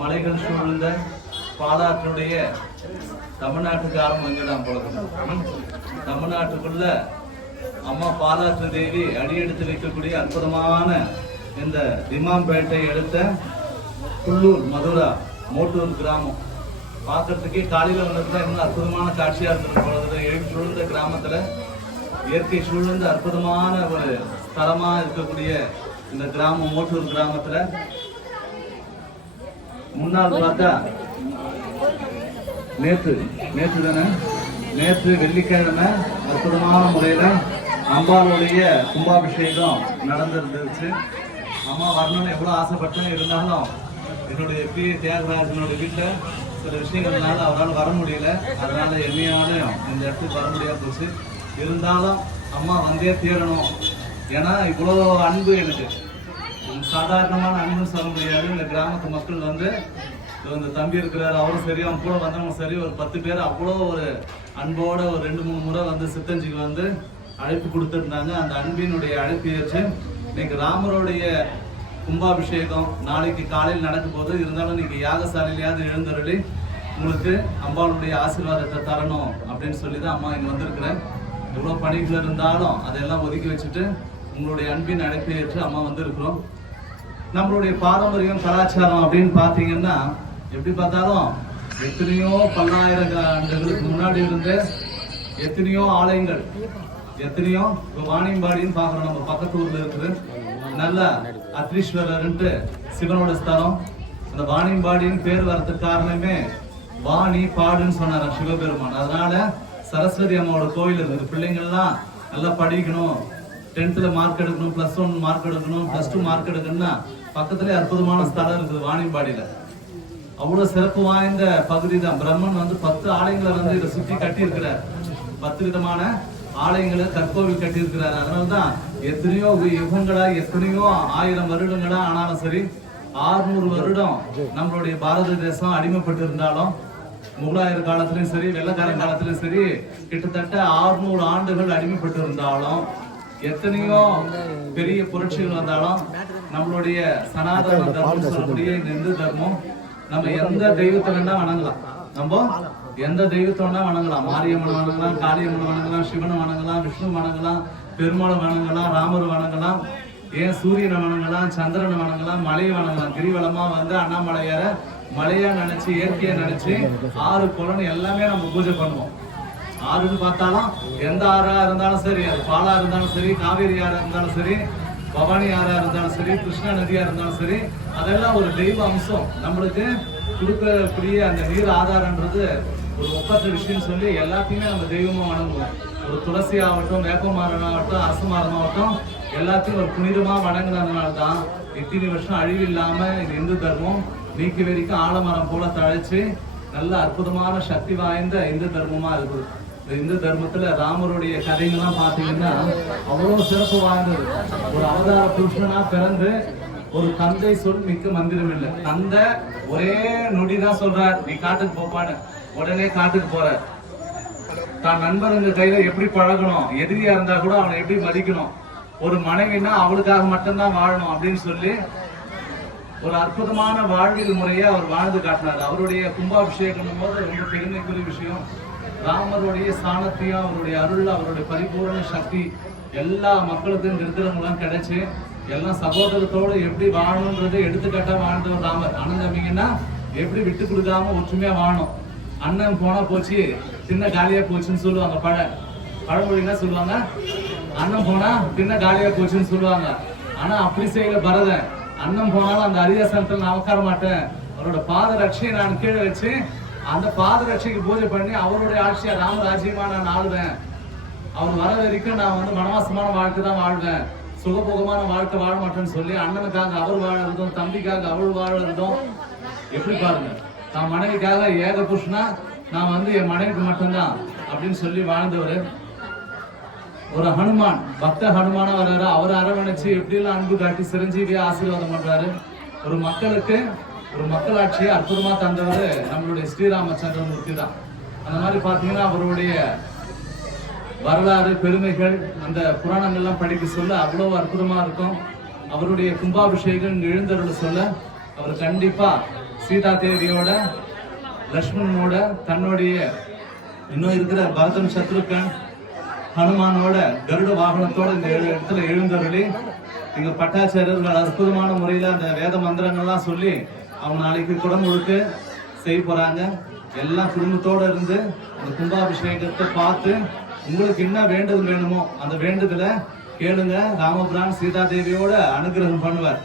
மலைகள் சூழ்ந்த பாலாற்றினுடைய தமிழ்நாட்டுக்கு ஆரம்பம் எங்கதான் போல தமிழ்நாட்டுக்குள்ள அம்மா பாலாற்று தேவி அடியெடுத்து வைக்கக்கூடிய அற்புதமான இந்த திமாம்பேட்டை எடுத்த புல்லூர் மதுரா மோட்டூர் கிராமம் பார்க்கறதுக்கே காலையில வந்ததுதான் இன்னும் அற்புதமான காட்சியா இருந்தது போல. எழுதி சூழ்ந்த கிராமத்துல இயற்கை சூழ்ந்த அற்புதமான ஒரு ஸ்தலமா இருக்கக்கூடிய இந்த கிராமம் மோட்டூர் கிராமத்துல முன்னாள் பார்த்தா நேற்று வெள்ளிக்கிழமை அற்புதமான முறையில அம்பாளுடைய கும்பாபிஷேகம் நடந்திருந்துச்சு. அம்மா வரணும்னு எவ்வளவு ஆசைப்பட்டேன், இருந்தாலும் என்னுடைய பி தியாகராஜனுடைய வீட்டில் சில விஷயங்கள்னால அவரால் வர முடியல. அதனால என்னையாலும் இந்த இடத்துக்கு வர முடியாது போச்சு. இருந்தாலும் அம்மா வந்தே தீரணும். ஏன்னா இவ்வளோ அன்பு எனக்கு சாதாரணமான அன்புன்னு சொல்ல முடியாது. இந்த கிராமத்து மக்கள் வந்து இந்த தம்பி இருக்கிறார், அவரும் சரி, அவங்க கூட வந்தவங்க சரி, ஒரு 10 பேர் அவ்வளோ ஒரு அன்போட ஒரு 2-3 முறை வந்து சித்தஞ்சிக்கு வந்து அழைப்பு கொடுத்துருந்தாங்க. அந்த அன்பினுடைய அழைப்பு ஏற்று இன்னைக்கு ராமருடைய கும்பாபிஷேகம் நாளைக்கு காலையில் நடக்கும் போது, இருந்தாலும் இன்னைக்கு யாகசாலையிலையாவது எழுந்தருளி உங்களுக்கு அம்பாளுடைய ஆசீர்வாதத்தை தரணும் அப்படின்னு சொல்லி தான் அம்மா இங்கே வந்திருக்கிறேன். எவ்வளோ பணிகள் இருந்தாலும் அதெல்லாம் ஒதுக்கி வச்சுட்டு உங்களுடைய அன்பின் அழைப்பை ஏற்று அம்மா வந்திருக்கிறோம். நம்மளுடைய பாரம்பரியம் கலாச்சாரம் அப்படின்னு பார்த்தீங்கன்னா எப்படி பார்த்தாலும் எத்தனையோ பல்லாயிரம் ஆண்டுகளுக்கு முன்னாடி இருந்து எத்தனையோ ஆலயங்கள், எத்தனையோ வாணியம்பாடின்னு பார்க்குறோம். நம்ம பக்கத்து ஊர்ல இருக்குது நல்ல அத்ரீஸ்வரர்ன்ட்டு சிவனோட ஸ்தலம். அந்த வாணியம்பாடின்னு பேர் வர்றதுக்கு காரணமே வாணி பாடுன்னு சொன்னார் சிவபெருமான். அதனால சரஸ்வதி அம்மாவோட கோயில் இருக்குது. பிள்ளைங்கள்லாம் நல்லா படிக்கணும், 10th மார்க் எடுக்கணும், +1 மார்க் எடுக்கணும், +2 மார்க் எடுக்கணும்னா பக்கத்துலேயே அற்புதமான ஸ்தலம் இருக்குது வாணியம்பாடியில. அவ்வளோ சிறப்பு வாய்ந்த பகுதி தான். பிரம்மன் வந்து 10 ஆலயங்களை வந்து இதை சுற்றி கட்டியிருக்கிறார். 10 விதமான ஆலயங்களை கற்கோவில் கட்டியிருக்கிறார். அதனால்தான் எத்தனையோ யுகங்களா, எத்தனையோ 1000 வருடங்களா ஆனாலும் சரி, 600 வருடம் நம்மளுடைய பாரத தேசம் அடிமைப்பட்டு இருந்தாலும், முகலாயர் காலத்திலும் சரி, வெள்ளக்காரன் காலத்திலும் சரி, கிட்டத்தட்ட 600 ஆண்டுகள் அடிமைப்பட்டு இருந்தாலும், எத்தனையோ பெரிய புரட்சிகள் வந்தாலும், நம்மளுடைய சனாதன தர்மம் சொல்லக்கூடிய இந்த இந்து தர்மம் நம்ம எந்த தெய்வத்தை வேணா வணங்கலாம். நம்ம எந்த தெய்வத்தை வேணா வணங்கலாம். மாரியம்மன் வணங்கலாம், காளியம்மன் வணங்கலாம், சிவனை வணங்கலாம், விஷ்ணு வணங்கலாம், பெருமாளை வணங்கலாம், ராமர் வணங்கலாம், ஏன் சூரியனை வணங்கலாம், சந்திரனை வணங்கலாம், மலையை வணங்கலாம். கிரிவலமா வந்து அண்ணாமலையார மலையா நினைச்சு, இயற்கையை நினைச்சு, 6 குளம் எல்லாமே நம்ம பூஜை பண்ணுவோம். ஆறுன்னு பார்த்தாலும் எந்த ஆறா இருந்தாலும் சரி, அது பாலா இருந்தாலும் சரி, காவேரி ஆறா இருந்தாலும் சரி, பவானி ஆறா இருந்தாலும் சரி, கிருஷ்ணா நதியா இருந்தாலும் சரி, அதெல்லாம் ஒரு தெய்வ அம்சம். நம்மளுக்கு கொடுக்கக்கூடிய அந்த நீர் ஆதாரன்றது ஒரு ஒப்பற்ற விஷயம் சொல்லி எல்லாத்தையுமே நம்ம தெய்வமா வணங்குவோம். ஒரு துளசி ஆகட்டும், வேப்பமரம் ஆகட்டும், அரச மரம் ஆகட்டும், எல்லாத்தையும் ஒரு புனிதமா வணங்கினதுனால தான் இத்தனை வருஷம் அழிவில்லாம இது இந்து தர்மம் நீக்கி வரைக்கும் ஆலமரம் போல தழைச்சு நல்ல அற்புதமான சக்தி வாய்ந்த இந்து தர்மமா இருக்குது. இந்து தர்மத்துல ராமருடைய கதைகள்லாம் பாத்தீங்கன்னா அவ்வளவு சிறப்பு வாய்ந்தது. ஒரு அவதார புருஷனா பிறந்து ஒரு தந்தை சொல் மிக்க மந்திரம் இல்லை. தந்தை ஒரே நொடிதான் சொல்றார், நீ காட்டுக்கு போப்பான்னு. உடனே காட்டுக்கு போற. தான் நண்பருங்க கையில எப்படி பழகணும், எதிரியா இருந்தா கூட அவனை எப்படி மதிக்கணும், ஒரு மனைவினா அவளுக்காக மட்டும்தான் வாழணும் அப்படின்னு சொல்லி ஒரு அற்புதமான வாழ்வியல் முறையை அவர் வாழ்ந்து காட்டினார். அவருடைய கும்பாபிஷேகம் போது ரொம்ப பெருமைக்குரிய விஷயம். ராமருடைய சாணத்தியம், அவருடைய அருள், அவருடைய பரிபூர்ண சக்தி எல்லா மக்களுக்கும் திருத்தலங்களும் கிடைச்சு எல்லாம் சகோதரத்தோடு எப்படி வாழணுன்றதை எடுத்துக்காட்டா வாழ்ந்தவர் ராமர். அண்ணன் தம்பிங்கன்னா எப்படி விட்டு கொடுக்காம ஒற்றுமையா வாழணும். அண்ணன் போனா போச்சு, சின்ன காலியா போச்சுன்னு சொல்லுவாங்க. பழமொழினா சொல்லுவாங்க, அண்ணன் போனா சின்ன காலியா போச்சுன்னு சொல்லுவாங்க. ஆனா அப்படி செய்யல பரதன். அண்ணன் போனாலும் அந்த அரியாசனத்தில் நான் உட்கார மாட்டேன், அவரோட பாத ரட்சையை நான் கீழே வச்சு அந்த பாத ரட்சைக்கு பூஜை பண்ணி அவருடைய ஆட்சியா ராமராஜ்யமா நான் ஆளுவேன். அவர் வர வரைக்கும் நான் வந்து வனவாசமான வாழ்க்கை தான் வாழ்வேன், சுகபோகமான வாழ்க்கை வாழ மாட்டேன்னு சொல்லி அண்ணனுக்காக அவர் வாழறதும், தம்பிக்காக அவள் வாழறதும் எப்படி பாருங்க. தான் மனைவிக்காக ஏக புருஷனா நான் வந்து என் மனைவிக்கு மட்டும்தான் அப்படின்னு சொல்லி வாழ்ந்தவர். ஒரு ஹனுமான், பக்த ஹனுமானா வர்றாரு, அவர் அரவணைச்சு எப்படிலாம் அன்பு காட்டி சிரஞ்சீவியா ஆசீர்வாதம் பண்றாரு. ஒரு மக்களுக்கு ஒரு மக்களாட்சியை அற்புதமா தந்தவர் நம்மளுடைய ஸ்ரீராமச்சந்திரமூர்த்தி தான். அந்த மாதிரி பாத்தீங்கன்னா அவருடைய வரலாறு பெருமைகள் அந்த புராணங்கள்லாம் படிக்க சொல்ல அவ்வளவு அற்புதமா இருக்கும். அவருடைய கும்பாபிஷேகம் இங்க எழுந்தருள் சொல்ல அவர் கண்டிப்பா சீதா தேவியோட லக்ஷ்மணனோட தன்னுடைய இன்னும் இருக்கிற பரதன் சத்ருகன் ஹனுமானோட கருட வாகனத்தோட இந்த இடத்துல எழுந்தருளி இங்க பட்டாச்சாரியர்கள் அற்புதமான முறையில அந்த வேத மந்திரங்கள்லாம் சொல்லி அவங்க நாளைக்கு குடமுழுக்கு செய்ய போறாங்க. எல்லாம் குடும்பத்தோட இருந்து அந்த கும்பாபிஷேகத்தை பார்த்து உங்களுக்கு என்ன வேண்டுதல் வேணுமோ அந்த வேண்டுதலை கேளுங்க. ராமபிரான் சீதா தேவியோட அனுகிரகம் பண்ணுவார்.